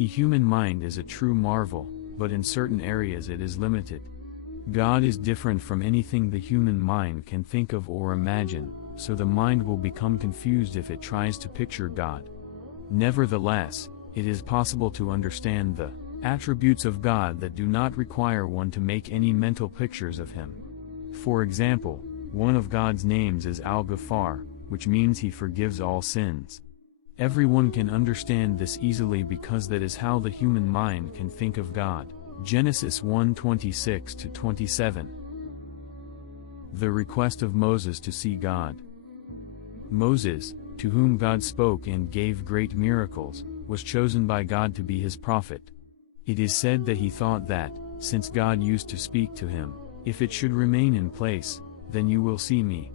The human mind is a true marvel, but in certain areas it is limited. God is different from anything the human mind can think of or imagine, so the mind will become confused if it tries to picture God. Nevertheless, it is possible to understand the attributes of God that do not require one to make any mental pictures of Him. For example, one of God's names is al-Ghaffar, which means He forgives all sins. Everyone can understand this easily because that is how the human mind can think of God. Genesis 1:26-27. The request of Moses to see God. Moses, to whom God spoke and gave great miracles, was chosen by God to be His prophet. It is said that he thought that, since God used to speak to him, if it should remain in place, then you will see me.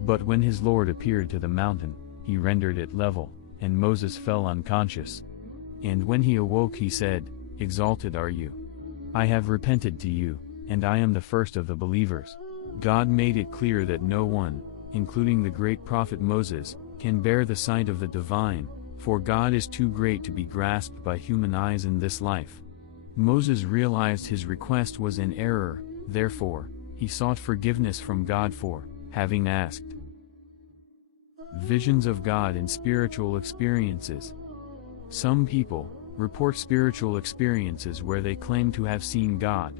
But when his Lord appeared to the mountain, he rendered it level, and Moses fell unconscious. And when he awoke he said, "Exalted are you. I have repented to you, and I am the first of the believers." God made it clear that no one, including the great prophet Moses, can bear the sight of the divine, for God is too great to be grasped by human eyes in this life. Moses realized his request was in error, therefore, he sought forgiveness from God for having asked. Visions of God and spiritual experiences. Some people report spiritual experiences where they claim to have seen God.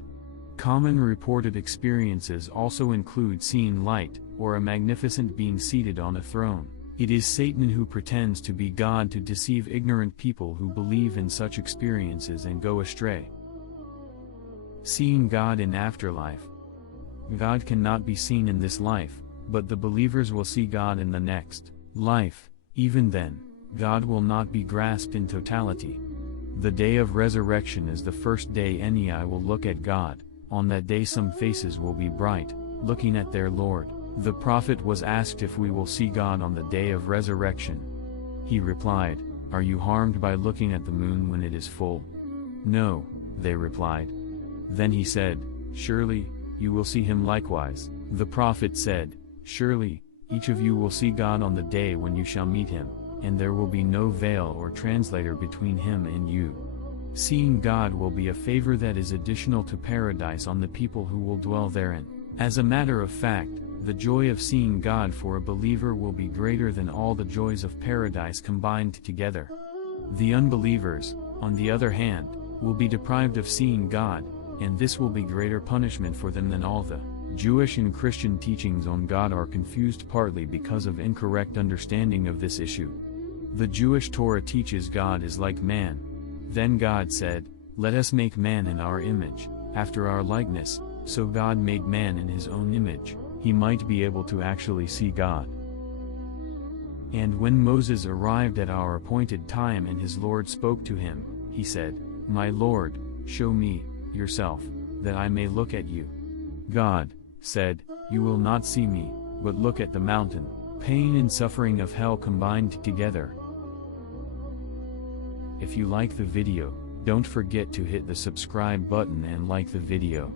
Common reported experiences also include seeing light, or a magnificent being seated on a throne. It is Satan who pretends to be God to deceive ignorant people who believe in such experiences and go astray. Seeing God in afterlife. God cannot be seen in this life, but the believers will see God in the next life. Even then, God will not be grasped in totality. The day of resurrection is the first day any eye will look at God. On that day some faces will be bright, looking at their Lord. The prophet was asked if we will see God on the day of resurrection. He replied, "Are you harmed by looking at the moon when it is full?" "No," they replied. Then he said, "Surely, you will see him likewise." The prophet said, "Surely, each of you will see God on the day when you shall meet him, and there will be no veil or translator between him and you." Seeing God will be a favor that is additional to paradise on the people who will dwell therein. As a matter of fact, the joy of seeing God for a believer will be greater than all the joys of paradise combined together. The unbelievers, on the other hand, will be deprived of seeing God, and this will be greater punishment for them than all the Jewish and Christian teachings on God are confused partly because of incorrect understanding of this issue. The Jewish Torah teaches God is like man. Then God said, "Let us make man in our image, after our likeness," so God made man in his own image. He might be able to actually see God. And when Moses arrived at our appointed time and his Lord spoke to him, he said, "My Lord, show me yourself, that I may look at you." God said, "You will not see me, but look at the mountain." Pain and suffering of hell combined together. If you like the video, don't forget to hit the subscribe button and like the video.